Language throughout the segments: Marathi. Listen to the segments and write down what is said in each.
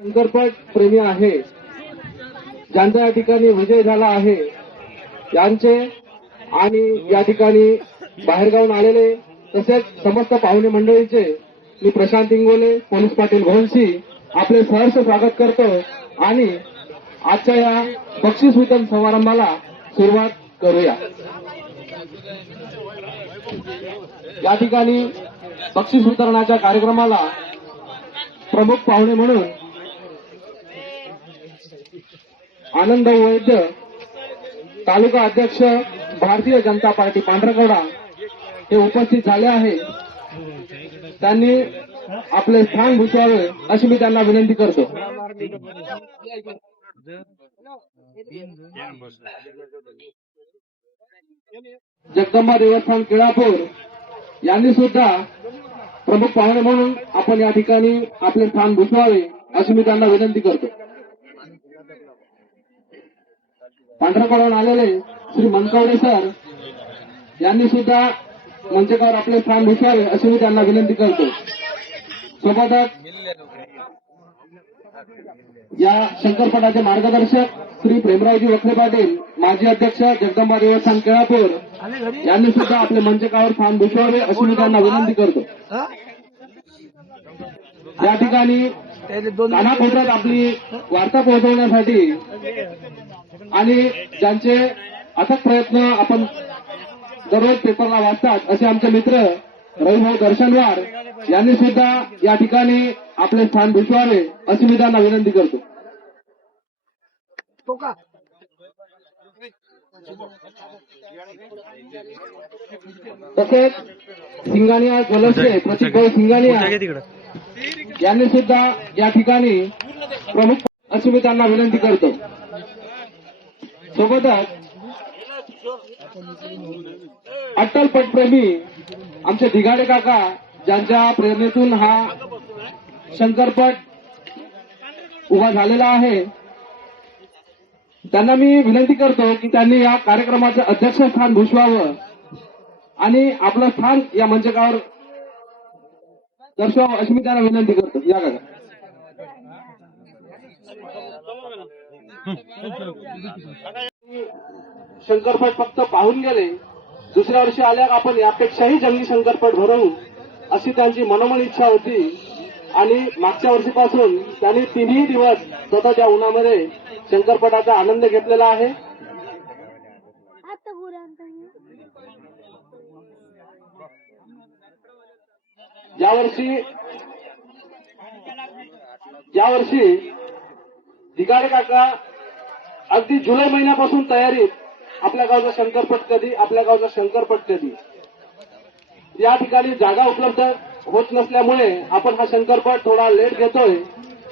शंकरपट प्रेमी आहे, ज्यांचा या ठिकाणी विजय झाला आहे, यांचे आणि या ठिकाणी बाहेरगावून आलेले तसेच समस्त पाहुणे मंडळीचे मी प्रशांत इंगोले, पोलीस पाटील घोणसी आपले सहर्ष स्वागत करतो आणि आजच्या या बक्षीस वितरण समारंभाला सुरुवात करूया। या ठिकाणी बक्षीस वितरणाच्या कार्यक्रमाला प्रमुख पाहुणे म्हणून आनंद वैद्य, तालुका अध्यक्ष भारतीय जनता पार्टी पांढरकवडा हे उपस्थित झाले आहे। त्यांनी आपले स्थान भूषवावे अशी मी त्यांना विनंती करतो। जगदंबा देवस्थान केळापूर यांनी सुद्धा प्रमुख पाहुणे म्हणून आपण या ठिकाणी आपले स्थान भूषवावे अशी मी त्यांना विनंती करतो। पांढरकवड्याहून आलेले श्री मनकवडे सर यांनी सुद्धा मंचकावर आपले स्थान भूषवावे अशी मी त्यांना विनंती करतो। सोबतच या शंकरपटाचे मार्गदर्शक श्री प्रेमरावजी वखरे पाटील, माजी अध्यक्ष जगदंबा देवस्थान केळापूर यांनी सुद्धा आपले मंचकावर स्थान भूषवावे अशी मी त्यांना विनंती करतो। या ठिकाणी कानाकोपऱ्यात आपली वार्ता पोहोचवण्यासाठी आणि ज्यांचे अथक प्रयत्न आपण दररोज पेपरला वाचतात असे आमचे मित्र रविभाऊ दर्शनवार यांनी सुद्धा या ठिकाणी आपले स्थान भूषवावे अशी मी त्यांना विनंती करतो। तसेच सिंगानिया जलसे प्रतीकभाऊ सिंगानिया यांनी सुद्धा या ठिकाणी प्रमुख अशी मी त्यांना विनंती करतो। सोबतच अट्टल पटप्रेमी आमचे दिघाडे काका, ज्यांच्या प्रेरणेतून हा शंकरपट उभा झालेला आहे, त्यांना मी विनंती करतो की त्यांनी या कार्यक्रमाचं अध्यक्षस्थान भूषवावं आणि आपलं स्थान या मंचकावर दर्शवावं अशी मी त्यांना विनंती करतो। या काका शंकरपट फक्त पाहून गेले, दुसऱ्या वर्षी आल्या आपण यापेक्षाही जंगी शंकरपट भरवू अशी त्यांची मनोमन इच्छा होती आणि मागच्या वर्षीपासून त्यांनी 3 दिवस स्वतःच्या उन्हामध्ये शंकरपटाचा आनंद घेतलेला आहे। यावर्षी दिघाडे काका अगदी जुलै महिन्यापासून तयारीत, आपल्या गावचा शंकरपट कधी, आपल्या गावचा शंकरपट कधी। या ठिकाणी जागा उपलब्ध होत नसल्यामुळे आपण हा शंकरपट थोडा लेट घेतोय।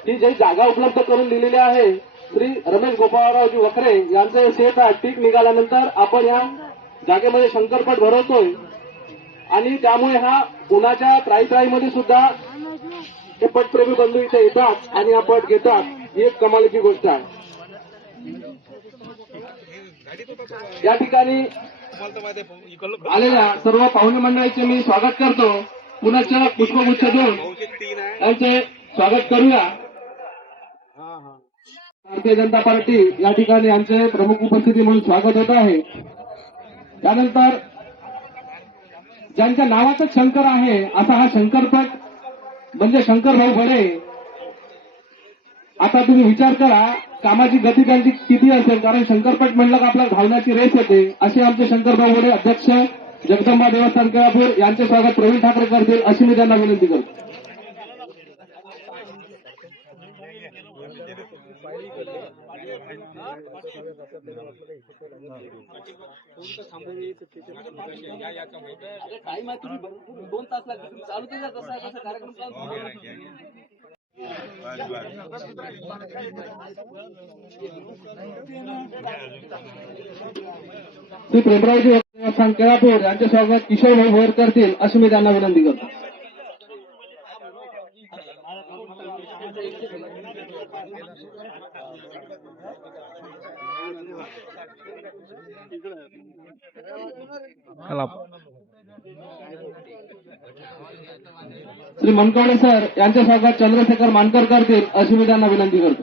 ही जी जागा उपलब्ध करून दिलेली आहे श्री रमेश गोपाळरावजी वखरे यांचे शेत पीक निघाल्यानंतर आपण या जागेमध्ये शंकरपट भरवतोय आणि त्यामुळे हा उन्हाच्या त्राईमध्ये सुद्धा हे पटप्रेमी बंधू इथे येतात आणि हा पट घेतात, ही एक कमालीची गोष्ट आहे। या ठिकाणी आलेल्या सर्व पाहुणे मंडळीचे मी स्वागत करतो। पुनश्च पुष्पगुच्छ देऊन यांचे स्वागत करूया। भारतीय जनता पार्टी या ठिकाणी यांचे प्रमुख उपस्थिती म्हणून स्वागत होत आहे। त्यानंतर ज्यांच्या नावातच शंकर आहे असा हा शंकरपट म्हणजे शंकर भाऊ बडे। आता तुम्ही विचार करा कामाची गती त्यांची किती असेल, कारण शंकरपट म्हणलं का आपल्या धावण्याची रेस येते। असे आमचे शंकर भाऊ बडे अध्यक्ष जगदंबा देवस्थान केळापूर यांचे स्वागत प्रवीण ठाकरे करतील अशी मी त्यांना विनंती करतो। दोन तास लागतील चालू केला कार्यक्रम श्री प्रेमरावजी देवस्थान केळापूर यांचे स्वागत किशोर भाऊ भोयर करतील अशी मी त्यांना विनंती करतो। श्री मनकवडे सर यांचे स्वागत चंद्रशेखर मानकर करतील अशी मी त्यांना विनंती करतो.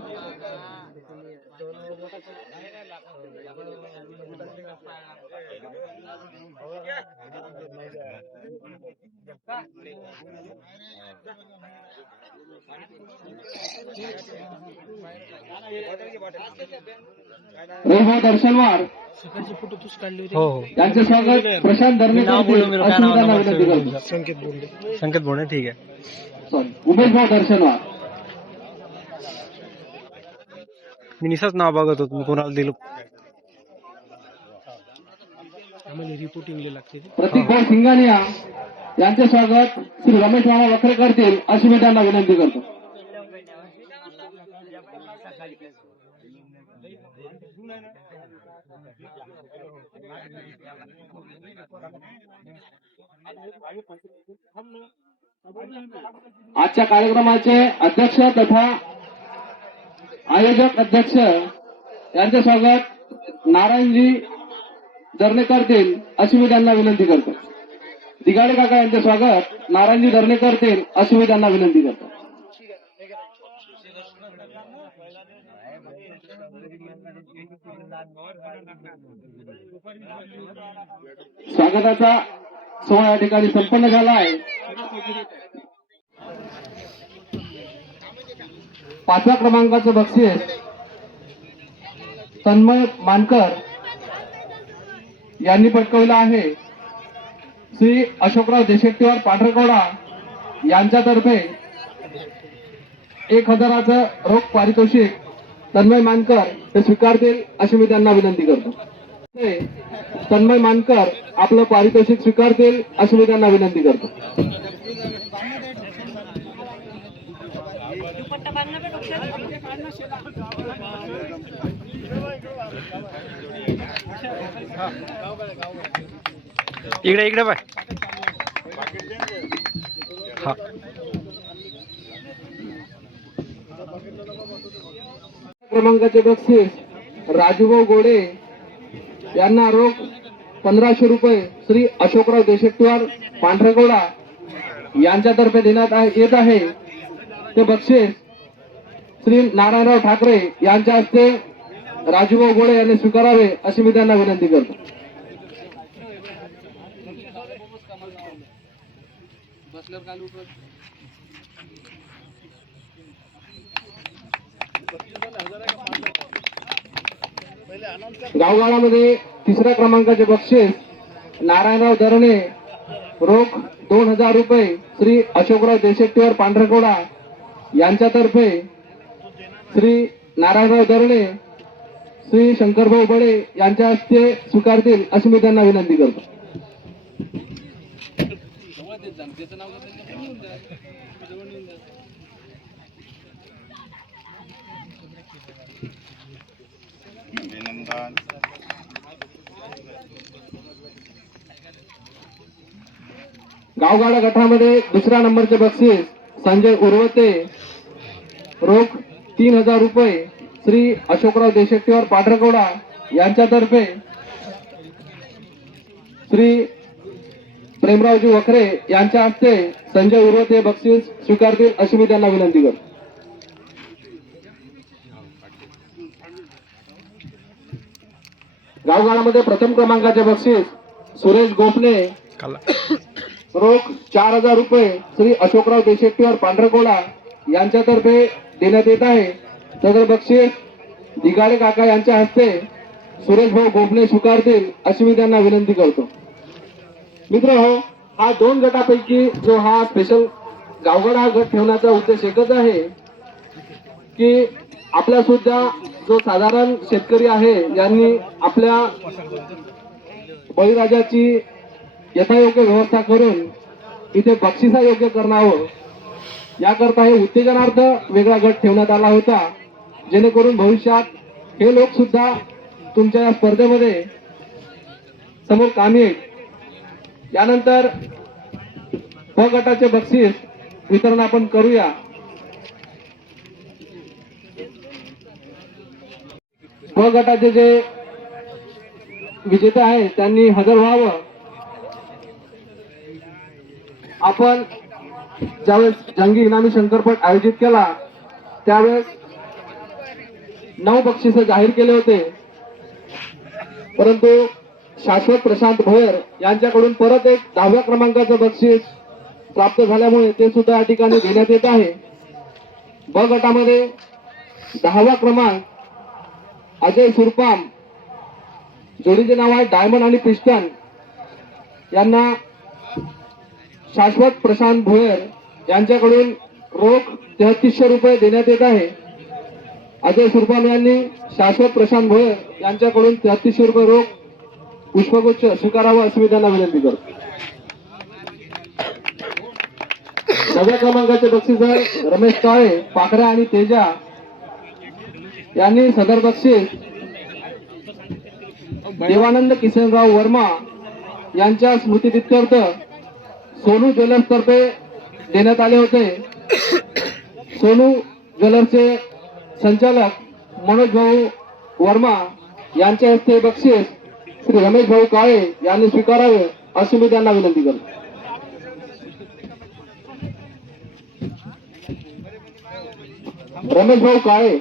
रविभाऊ दर्शनवार यांचे स्वागत प्रशांत धर्मेकर अशी मी त्यांना विनंती करतो. संकेत बोलणे ठीक आहे. सॉरी उमेश भाऊ दर्शनवार. मी निसाच नाव बघत होतो, मी कोणाला दिलं. प्रतीक भाऊ सिंगानिया यांचे स्वागत श्री रमेश मामा वखरे करतील अशी मी त्यांना विनंती करतो. आजच्या कार्यक्रमाचे अध्यक्ष तथा आयोजक अध्यक्ष यांचे स्वागत नारायणजी दर्णे करतील अशी मी त्यांना विनंती करतो. दिगाडे काका यांचे स्वागत नारायणजी दर्णे करतील अशी मी त्यांना विनंती करतो. स्वागताचा सोहळा या ठिकाणी संपन्न झाला आहे. 5व्या क्रमांकाचं बक्षीस तन्मय मानकर यांनी पटकावलं आहे. श्री अशोकराव देशेट्टीवार पांढरकवडा यांच्यातर्फे 1000चं रोख पारितोषिक तन्मय मानकर ते स्वीकारतील अशी मी त्यांना विनंती करतो. तन्मय मानकर आपलं पारितोषिक स्वीकारतील अशी मी त्यांना विनंती करतो. इकडे इकडे बाय. हा क्रमांकाचे बक्षीस राजूभाऊ गोडे यांना रोख 1500 रुपये श्री अशोकराव देशेट्टीवार पांढरकवडा यांच्यातर्फे देण्यात येत आहे. ते बक्षीस श्री नारायणराव ठाकरे यांच्या हस्ते राजूभाऊ गोडे यांनी स्वीकारावे अशी मी त्यांना विनंती करतो. गावगाडामध्ये 3ऱ्या क्रमांकाचे बक्षीस नारायणराव दरणे रोख 2000 रुपये श्री अशोकराव देशेट्टीवार पांढरकवडा यांच्यातर्फे श्री नारायणराव दरणे श्री शंकरभाऊ बडे यांच्या हस्ते स्वीकारतील अशी मी त्यांना विनंती करतो. गावगाडा गटामध्ये 2ऱ्या नंबरचे बक्षीस संजय उर्वते रोख 3000 रुपये श्री अशोकराव देशेट्टीवार पांढरकवडा यांच्यातर्फे श्री प्रेमरावजी वखरे यांच्या हस्ते संजय उर्वते बक्षीस स्वीकारतील अशी मी त्यांना विनंती करतो. गावगाडामध्ये प्रथम क्रमांकाचे बक्षीस सुरेश गोपने रोख 4000 रुपये श्री अशोकराव देशेट्टीवार पांढरकवडा यांच्यातर्फे देण्यात येत आहे. सदर बक्षीस दिगाडे काका यांच्या हस्ते सुरेश भाऊ गोपने स्वीकारतील अशी मी त्यांना विनंती करतो. मित्र हो, हा 2 गटापैकी जो हा स्पेशल गावगाडा गट ठेवण्याचा उद्देश एकच आहे की आपल्या सुद्धा जो साधारण शेतकरी आहे यांनी आपल्या बळीराजाची यथायोग्य व्यवस्था करून इथे बक्षिसा योग्य करावं याकरता हे उत्तेजनार्थ वेगळा गट ठेवण्यात आला होता, जेणेकरून भविष्यात हे लोक सुद्धा तुमच्या या स्पर्धेमध्ये समोर कामी येईल. यानंतर ब गटाचे बक्षीस वितरण आपण करूया. ब गटाचे जे विजेते आहेत त्यांनी हजर व्हावं. आपण ज्यावेळेस जंगी इनामी शंकरपट आयोजित केला त्यावेळेस 9 बक्षिस जाहीर केले होते, परंतु शाश्वत प्रशांत भोयर यांच्याकडून परत एक 10व्या क्रमांकाचं बक्षीस प्राप्त झाल्यामुळे ते सुद्धा या ठिकाणी देण्यात येत आहे. ब गटामध्ये 10वा क्रमांक अजय सुरपाम, जोडीचे नाव आहे डायमंड आणि पिस्टन, यांना शाश्वत प्रशांत भोयर यांच्याकडून रोख 3300 रुपये देण्यात येत आहे. अजय सुरपाम यांनी शाश्वत प्रशांत भोयर यांच्याकडून 3300 रुपये रोख पुष्पगुच्छ स्वीकारावा अशी मी त्यांना विनंती करतो. 9व्या क्रमांकाचे बक्षीस रमेश काळे, पाखऱ्या आणि तेजा यांनी सदर बक्षीस देवानंद किसनराव वर्मा यांच्या स्मृतिप्रीत्यर्थ सोनू ज्वेलर्स तर्फे देण्यात आले होते. सोनू ज्वेलर्सचे संचालक मनोज भाऊ वर्मा यांच्या हस्ते बक्षीस श्री रमेश भाऊ काळे यांनी स्वीकारावे अशी मी त्यांना विनंती करतो. रमेश भाऊ काळे,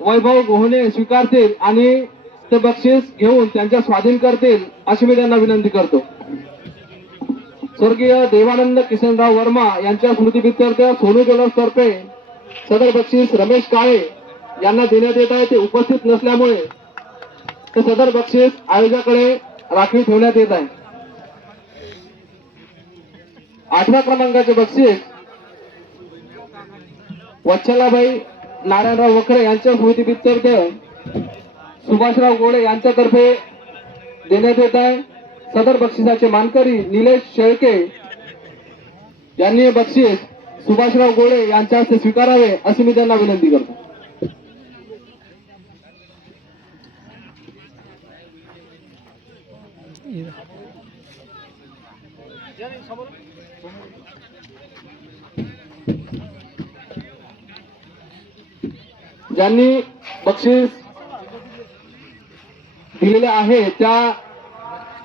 वैभव गोहणे स्वीकारतील आणि ते बक्षीस घेऊन त्यांच्या स्वाधीन करतील अशी मी त्यांना विनंती करतो. स्वर्गीय देवानंद किसनराव वर्मा यांच्या स्मृतिप्रीत्यर्थ सोनू ज्वेलर्स तर्फे सदर बक्षीस रमेश काळे यांना देण्यात येत आहे. ते उपस्थित नसल्यामुळे ते सदर बक्षीस आयोजकाकडे राखीव ठेवण्यात येत आहे. 8व्या क्रमांकाचे बक्षीस वत्सलाबाई नारायणराव वखरे यांच्या स्मृतिप्रीत्यर्थ सुभाषराव गोळे यांच्यातर्फे देण्यात येत आहे. सदर बक्षिसाचे मानकरी निलेश शेळके यांनी हे बक्षीस सुभाषराव गोळे यांच्या हस्ते स्वीकारावे अशी मी त्यांना विनंती करतो. ज्यांनी बक्षीस दिलेले आहे त्या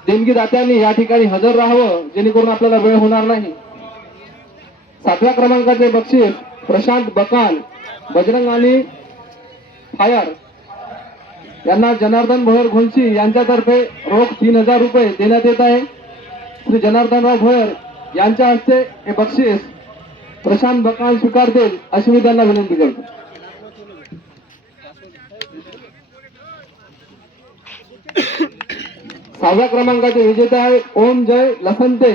देणगीदात्यांनी या ठिकाणी हजर राहावं, जेणेकरून आपल्याला वेळ होणार नाही. 7व्या क्रमांकाचे बक्षीस प्रशांत बकाल, बजरंग आणि फायर यांना जनार्दन भोयर घोंशी यांच्यातर्फे रोख 3000 रुपये देण्यात येत आहे. श्री जनार्दनराव भोयर यांच्या हस्ते हे बक्षीस प्रशांत बकाल स्वीकारतील अशी मी त्यांना विनंती करतो. सहाव्या क्रमांकाचे विजेते आहे ओम जय लसंते.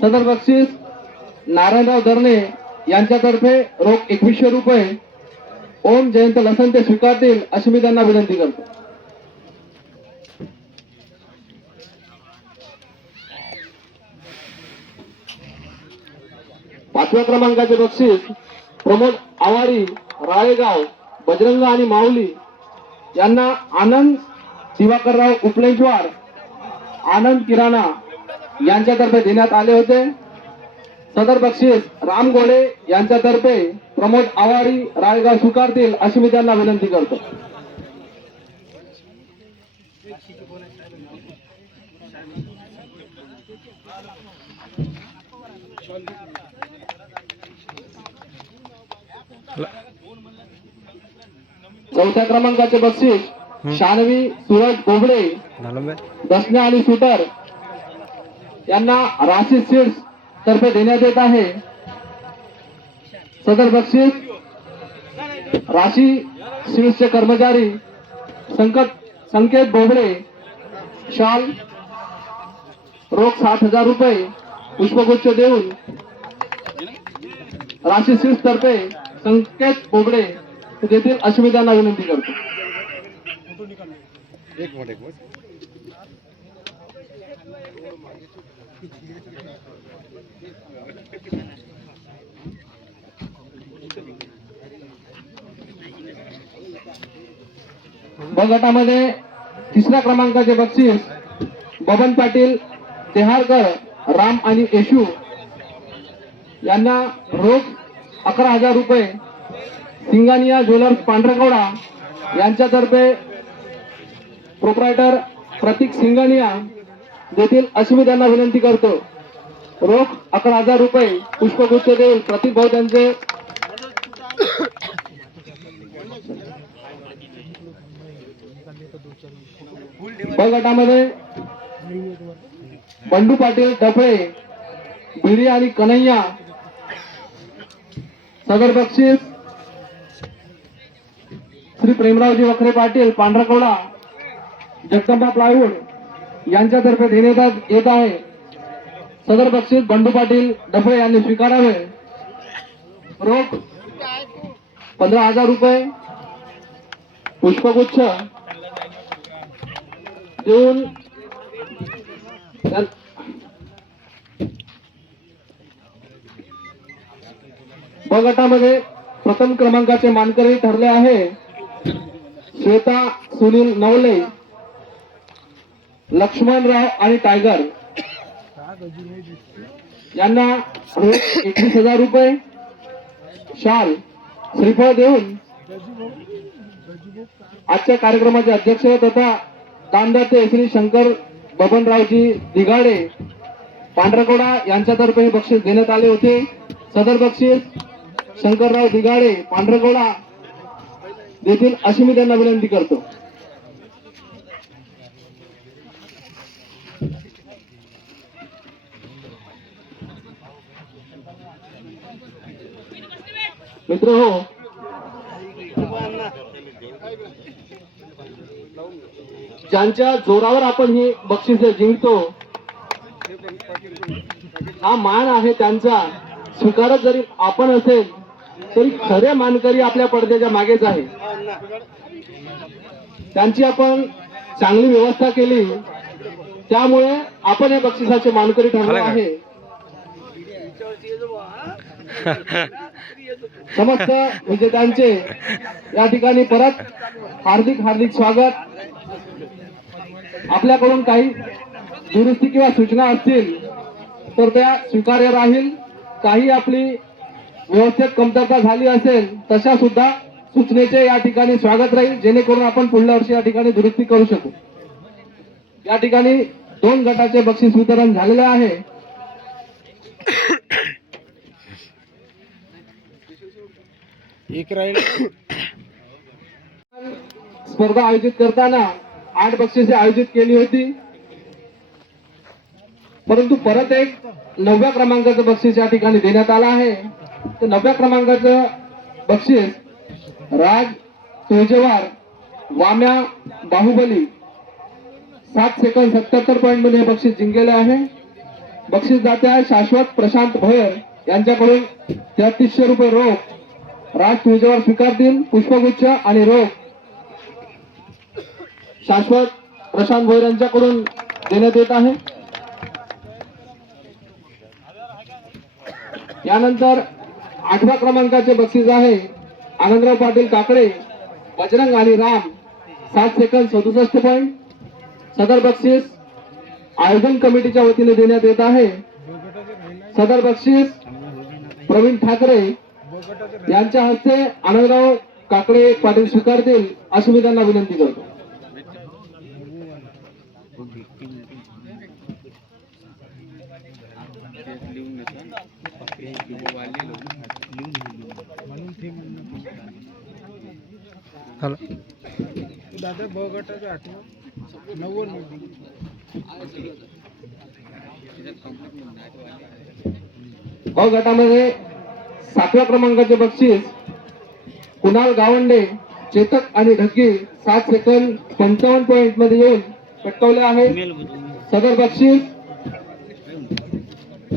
सदर बक्षीस नारायणराव दरणे यांच्यातर्फे रोख 2100 रुपये ओम जयंत लसंते स्वीकारतील अशी मी त्यांना विनंती करतो. पाचव्या क्रमांकाचे बक्षीस प्रमोद आवारी, राळेगाव, बजरंग आणि माऊली यांना आनंद दिवाकरराव उपलेंजवार, आनंद किराणा यांच्यातर्फे देण्यात आले होते. सदर बक्षीस राम गोडे यांच्यातर्फे प्रमोद आवारी, राळेगाव स्वीकारतील अशी मी त्यांना विनंती करतो. चौथ्या क्रमांकाचे बक्षीस शानवी सूरज बोबडे, दसण्या आणि शूटर यांना राशी सीड्स तर्फे देण्यात येत आहे. सदर बक्षीस राशी सीड्सचे कर्मचारी संकेत बोबडे शाल रोख 6000 रुपये पुष्पगुच्छ देऊन राशी सीड्स तर्फे संकेत बोबडे देतील अशी मी त्यांना विनंती करतो. ब गटामध्ये 3ऱ्या क्रमांकाचे बक्षीस बबन पाटील, तेहारकर, राम आणि येशू यांना रोख 11,000 रुपये सिंगानिया ज्वेलर्स पांढरकवडा यांच्यातर्फे प्रोप्रायटर प्रतीक सिंगानिया देतील अशी मी त्यांना विनंती करतो. रोख 11,000 रुपये पुष्पगुच्छ देऊन प्रतीक भाऊ त्यांचे ब गटामध्ये बंडू पाटील डफळे भिडी आणि कन्हैया सदर बक्षीस श्री प्रेमरावजी वखरे पाटील पांढरकवडा जगदंबा प्लायवूड यांच्यातर्फे देण्यात येत आहे. सदर बक्षीस बंडू पाटील डफळे यांनी स्वीकारावे. रोख 15,000 रुपये पुष्पगुच्छ देऊन ब गटामध्ये प्रथम क्रमांकाचे मानकरी ठरले आहे श्वेता सुनील नवले, लक्ष्मणराव आणि टायगर यांना रोख 21,000 रुपये शाल श्रीफळ देऊन आजच्या कार्यक्रमाचे अध्यक्ष तथा दानदाते श्री शंकर बबनरावजी दिगाडे पांढरकवडा यांच्यातर्फे हे बक्षीस देण्यात आले होते. सदर बक्षीस शंकरराव दिगाडे पांढरकवडा देतील अशी मी त्यांना विनंती करतो. मित्र हो, ज्यांच्या जोरावर आपण ही बक्षिसे जिंकतो हा मान आहे त्यांचा स्वीकारत जरी आपण असेल तरी खरे मानकरी आपल्या पडद्याच्या मागेच आहे. त्यांची आपण चांगली व्यवस्था केली त्यामुळे आपण या बक्षिसाचे मानकरी ठरलो आहे. समस्त विजेत्यांचे या ठिकाणी परत हार्दिक हार्दिक स्वागत. आपल्याकडून काही दुरुस्ती किंवा सूचना असतील तर त्या स्वीकार्य राहील. काही आपली व्यवस्थेत कमतरता झाली असेल तशा सुद्धा सूचनेचे या ठिकाणी स्वागत राहील जेणेकरून आपण पुढल्या वर्षी या ठिकाणी दुरुस्ती करू शकू. या ठिकाणी 2 गटाचे बक्षीस वितरण झालेले आहे. एक राहील. स्पर्धा आयोजित करताना 8 बक्षिसे आयोजित केली होती परंतु परत एक 9व्या क्रमांकाचं बक्षीस या ठिकाणी देण्यात आलं आहे. तर 9व्या क्रमांकाचं बक्षीस राज तुळजेवार वाम्या बाहुबली 7 सेकंद 77 पॉईंट मध्ये हे बक्षीस जिंकलेले आहे. बक्षीस दाते आहे शाश्वत प्रशांत भोयर यांच्याकडून 3300 रुपये रोख राज तुळजेवार स्वीकारतील. पुष्पगुच्छ आणि रोख शाश्वत प्रशांत भोयर यांच्याकडून देण्यात येत आहे. यानंतर 8व्या क्रमांकाचे बक्षीस आहे आनंदराव पाटील काकडे बजरंग आणि राम 7 सेकंद 67 पॉईंट. सदर बक्षीस आयोजन कमिटीच्या वतीने देण्यात येत आहे. सदर बक्षीस प्रवीण ठाकरे यांच्या हस्ते आनंदराव काकडे पाटील स्वीकारतील अशी मी त्यांना विनंती करतो. दादा ब गटाचं 90 ब गटामध्ये 7व्या क्रमांकाचे बक्षीस कुणाल गावंडे चेतक आणि ढग्गी 7 सेकंद 55 पॉईंट मध्ये येऊन पटकावले आहे. सदर बक्षीस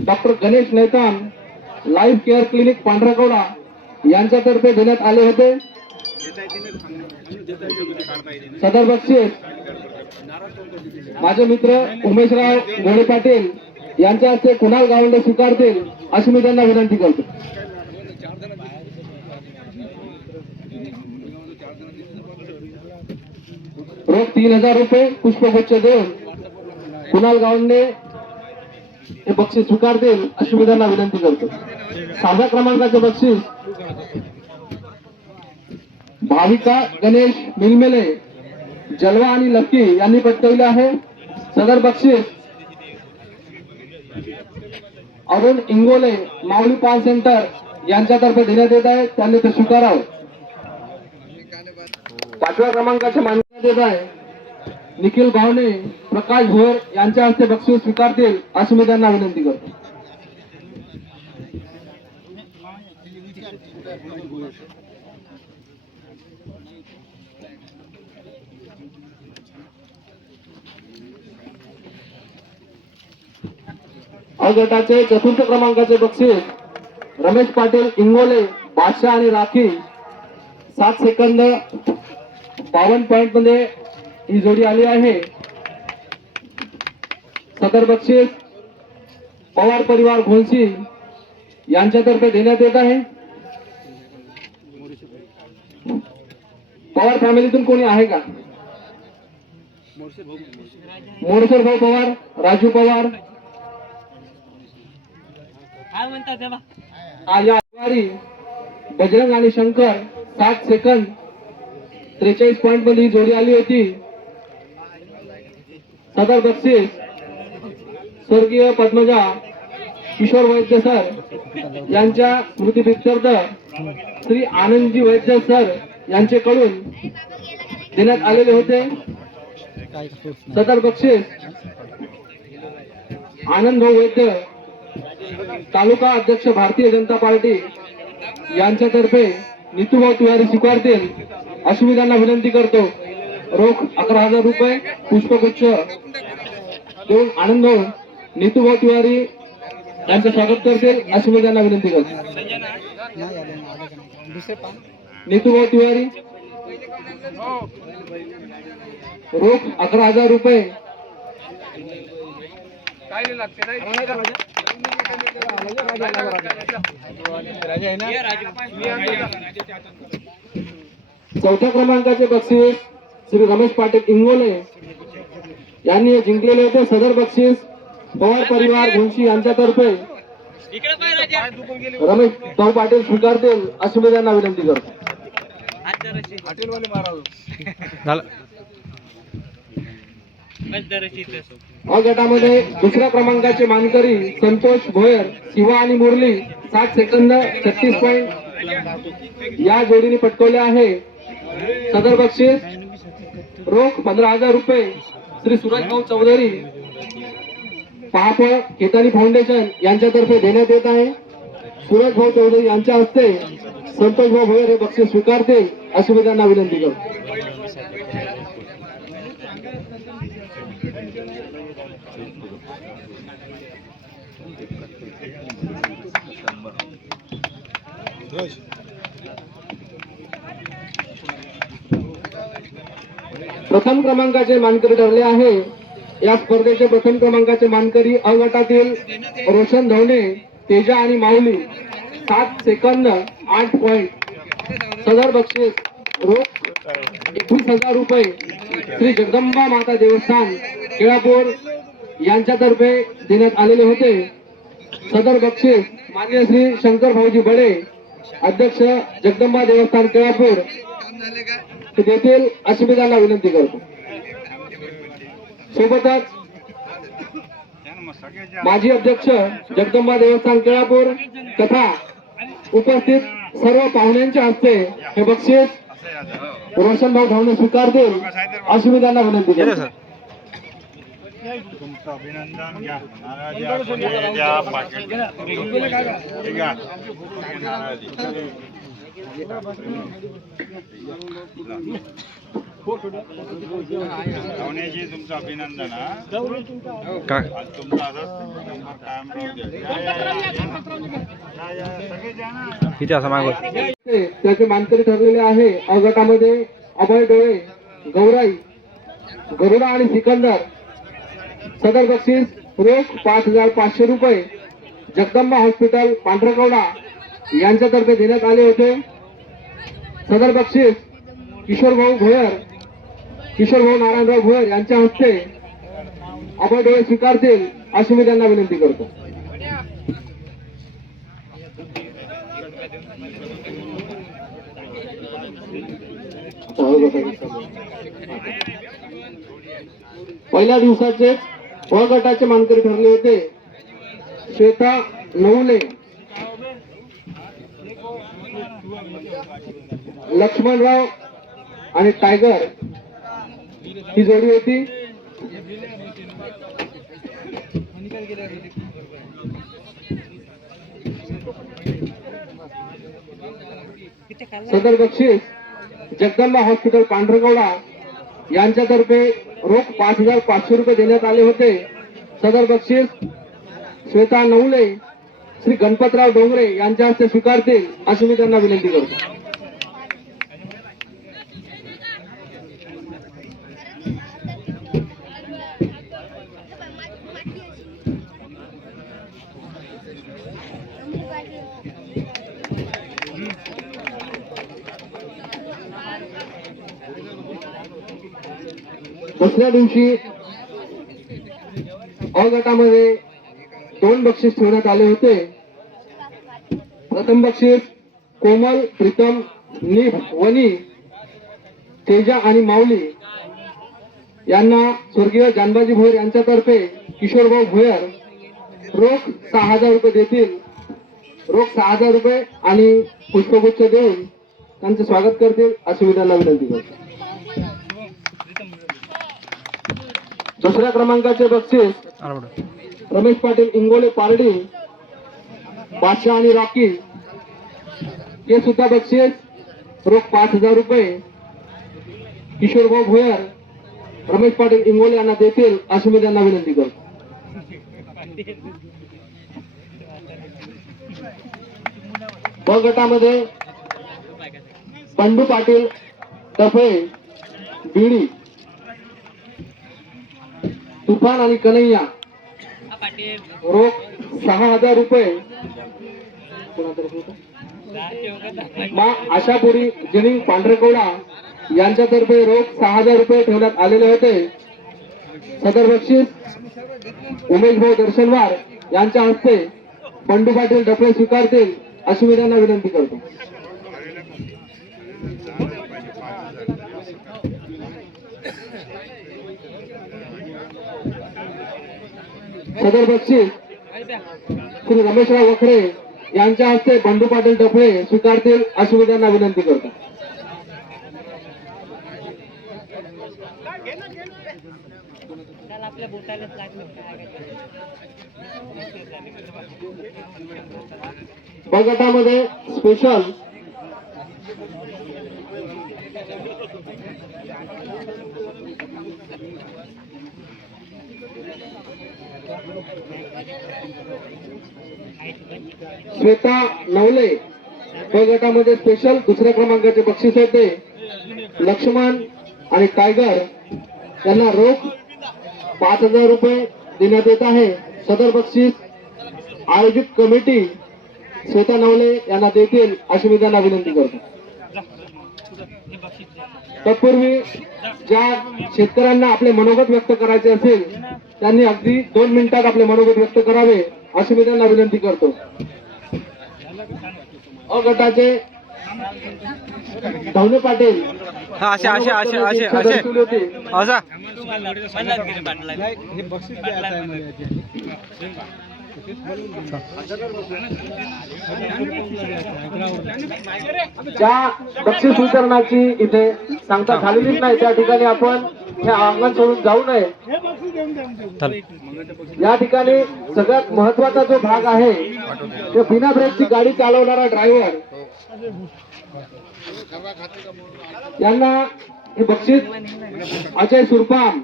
डॉक्टर गणेश नेतान लाईफ केअर क्लिनिक पांढरकवडा यांच्यातर्फे देण्यात आले होते. सदर बक्षीस माझे मित्र उमेशराव गोडे पाटील यांच्या हस्ते कुणाल गावंडे स्वीकारतील अशी मी त्यांना विनंती करतो. रोख 3000 रुपये पुष्पगुच्छ देऊन कुणाल गावंडे हे बक्षीस स्वीकारतील अशी मी त्यांना विनंती करतो. 6व्या क्रमांकाचे बक्षीस भाविका गणेश मिलमेले, जलवा आणि लक्की यांनी पटकावले आहे. सदर बक्षीस अरुण इंगोले, माऊली पान सेंटर यांच्यातर्फे देण्यात येत आहे. त्यांनी ते स्वीकारावं. 5व्या क्रमांकाचे मानण्यात येत आहे निखिल भावने, प्रकाश भोर यांच्या हस्ते बक्षीस स्वीकारतील अशी मी त्यांना विनंती करतो. अ गटाचे 4थ क्रमांकाचे बक्षीस रमेश पाटील इंगोले, बादशाह आणि राखी 7 सेकंद 52 पॉइंट मध्ये ही जोडी आली आहे. सदर बक्षीस पवार परिवार घोलशी यांच्यातर्फे देण्यात येत आहे. पवार फॅमिलीतून कोणी आहे का? मोरसर भाऊ पवार, राजू पवार या आजवारी बजरंग आणि शंकर 7 सेकंद 43 पॉइंट मध्ये ही जोडी आली होती. सदर बक्षीस स्वर्गीय पद्मजा किशोर वैद्य सर यांच्या स्मृतीप्रित्यर्थ श्री आनंदजी वैद्य सर यांच्याकडून देण्यात आलेले होते. सदर बक्षीस आनंद भाऊ वैद्य, तालुका अध्यक्ष भारतीय जनता पार्टी यांच्यातर्फे नितूभाऊ तिवारी स्वीकारतील अशी मी त्यांना विनंती करतो. रोख 11,000 रुपये पुष्पगुच्छ देऊन आनंद भाऊ नितूभाऊ तिवारी यांचं स्वागत करतील अशी मी त्यांना विनंती करतो. नितूभाऊ तिवारी रोख 11,000 रुपये चौथ्या क्रमांकाचे बक्षीस श्री रमेश पाटील इंगोले यांनी जिंकलेले होते. सदर बक्षीस पवार परिवार घोंशी यांच्यातर्फे रमेश भाऊ पाटील स्वीकारतील अशी मी त्यांना विनंती करतो. अ गटामध्ये 2ऱ्या क्रमांकाचे मानकरी संतोष भोयर, शिवा आणि मुरली 7 सेकंद 36 पॉइंट या जोडीने पटकवले आहे. सदर बक्षीस रोख 15,000 रुपये श्री सूरज भाऊ चौधरी पहापळ केतानी फाउंडेशन यांच्यातर्फे देण्यात येत आहे. सूरज भाऊ चौधरी यांच्या हस्ते संतोष भाऊ भोयर हे बक्षीस स्वीकारतील अशी मी त्यांना विनंती करतो. प्रथम क्रमांकाचे मानकरी ठरले आहे. या स्पर्धेचे प्रथम क्रमांकाचे मानकरी अ गटातील रोशन धवणे, तेजा आणि माऊली 7 सेकंद 8 पॉइंट. सदर बक्षीस रोख 21,000 रुपये श्री जगदंबा माता देवस्थान केळापूर यांच्यातर्फे देण्यात आलेले होते. सदर बक्षीस मान्य श्री शंकर भाऊजी बडे, अध्यक्ष जगदंबा देवस्थान केळापूर देतील अशी मी त्यांना विनंती करतो. सोबतच माजी अध्यक्ष जगदंबा देवस्थान केळापूर तथा उपस्थित सर्व पाहुण्यांच्या हस्ते हे बक्षीस रोशन भाऊ धावणे स्वीकारतील अशी मी त्यांना विनंती करतो. तुमचं अभिनंदन घ्या. नाराजी द्या पाकिट घ्या. नाराजी धावण्याची तुमचं अभिनंदन. काय आज तुमचा असंच नंबर कायम राहू द्या. किती असा मागव त्याचे मानकरी ठरलेले आहे. अ गटामध्ये अभय डोळे, गौराई, गरुडा आणि सिकंदर. सदर बक्षीस रोख 5,500 रुपये जगदंबा हॉस्पिटल पांढरकवडा यांच्यातर्फे देण्यात आले होते. सदर बक्षीस किशोर भाऊ नारायणराव भोयर यांच्या हस्ते अभय डोळे स्वीकारतील अशी मी त्यांना विनंती करतो. पहिल्या दिवसाचे ब गटाचे मानकरी ठरले होते श्वेता नवले, लक्ष्मणराव आणि टायगर ही जोडी होती. सदर बक्षीस जगदंबा हॉस्पिटल पांढरकवडा यांच्यातर्फे रोख 5,500 रुपये देण्यात आले होते. सदर बक्षीस श्वेता नवले श्री गणपतराव डोंगरे यांच्या हस्ते स्वीकारतील अशी मी त्यांना विनंती करतो. दुसऱ्या दिवशी अ गटामध्ये 2 बक्षीस ठेवण्यात आले होते. प्रथम बक्षीस कोमल प्रीतम निभ वनी तेजा आणि माऊली यांना स्वर्गीय जानबाजी भोयर यांच्यातर्फे किशोरभाऊ भोयर रोख 6,000 रुपये देतील. रोख 6,000 रुपये आणि पुष्पगुच्छ देऊन त्यांचे स्वागत करतील अशी मी त्यांना विनंती करतो. दुसऱ्या क्रमांकाचे बक्षीस रमेश पाटील इंगोले पारडी बादशाह आणि रॉकी हे सुद्धा बक्षीस रोख 5,000 रुपये किशोरभाऊ भोयर रमेश पाटील इंगोले यांना देतील अशी मी त्यांना विनंती करतो. ब गटामध्ये बंडू पाटील तफे बीडी तुफान आणि कन्हैया रोख 6,000 रुपये मा आशापुरी जनिंग पांढरकवडा यांच्यातर्फे रोख 6,000 रुपये ठेवण्यात आलेले होते. सदर बक्षीस उमेश भाऊ दर्शनवार यांच्या हस्ते बंडू पाटील डफळे स्वीकारतील अशी मी त्यांना विनंती करतो. सदर बक्षीस श्री रमेशराव वखरे यांच्या हस्ते बंडू पाटील डफळे स्वीकारतील अशी मी त्यांना विनंती करतो. ब गटामध्ये स्पेशल श्वेता नवले ब गटामध्ये स्पेशल दुसऱ्या क्रमांकाचे बक्षीस होते. लक्ष्मण आणि टायगर यांना रोख 5,000 रुपये देण्यात येत आहे. सदर बक्षीस आयोजित कमिटी श्वेता नवले यांना देतील अशी मी त्यांना विनंती करतो. तत्पूर्वी ज्या शेतकऱ्यांना आपले मनोगत व्यक्त करायचे असेल त्यांनी अगदी 2 मिनिटात आपले मनोगत व्यक्त करावे अशी मी त्यांना विनंती करतो. अ गटाचे धवने पाटील ज्या बक्षीस वितरणाची इथे सांगता झालेलीच नाही त्या ठिकाणी आपण हे अंगण सोडून जाऊ नये. या ठिकाणी सगळ्यात महत्वाचा जो भाग आहे तो बिना ब्रेकची गाडी चालवणारा ड्रायव्हर यांना हे बक्षीस अजय सुरपाम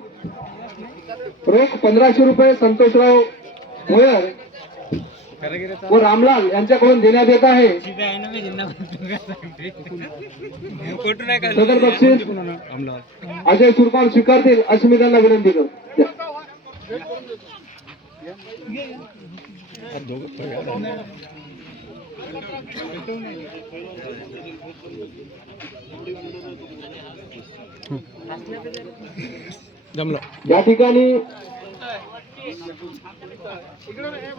रोख 1,500 रुपये संतोषराव भोयर व रामलाल यांच्याकडून देण्यात येत आहे. सदर बक्षीस अजय सुरपाम स्वीकारतील अशी मी त्यांना विनंती करतो. या ठिकाणी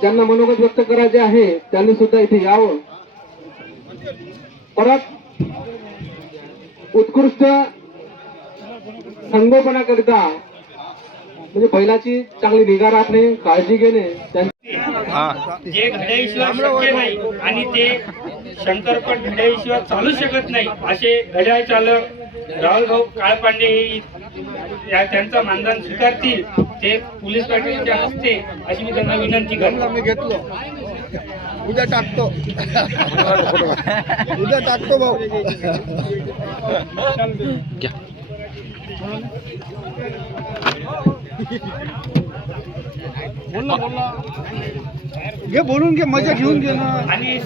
ज्यांना मनोगत व्यक्त करायचे आहे त्यांनी सुद्धा इथे यावं. परत उत्कृष्ट संगोपनाकरिता म्हणजे बैलाची चांगली निगा राखणे, काळजी घेणे, जे घड्याळीशिवाय शक्य नाही आणि ते शंकरपट घड्याळीशिवाय चालू शकत नाही असे घड्याळ चालक राहुल भाऊ काळपांडे हे त्यांचा मानधन स्वीकारतील ते पोलीस पाटीलच्या हस्ते अशी मी त्यांना विनंती करतो. मी घेतलो उद्या टाकतो उद्या टाकतो भाऊ. घे बोलून घे, मजा घेऊन घे ना. आणि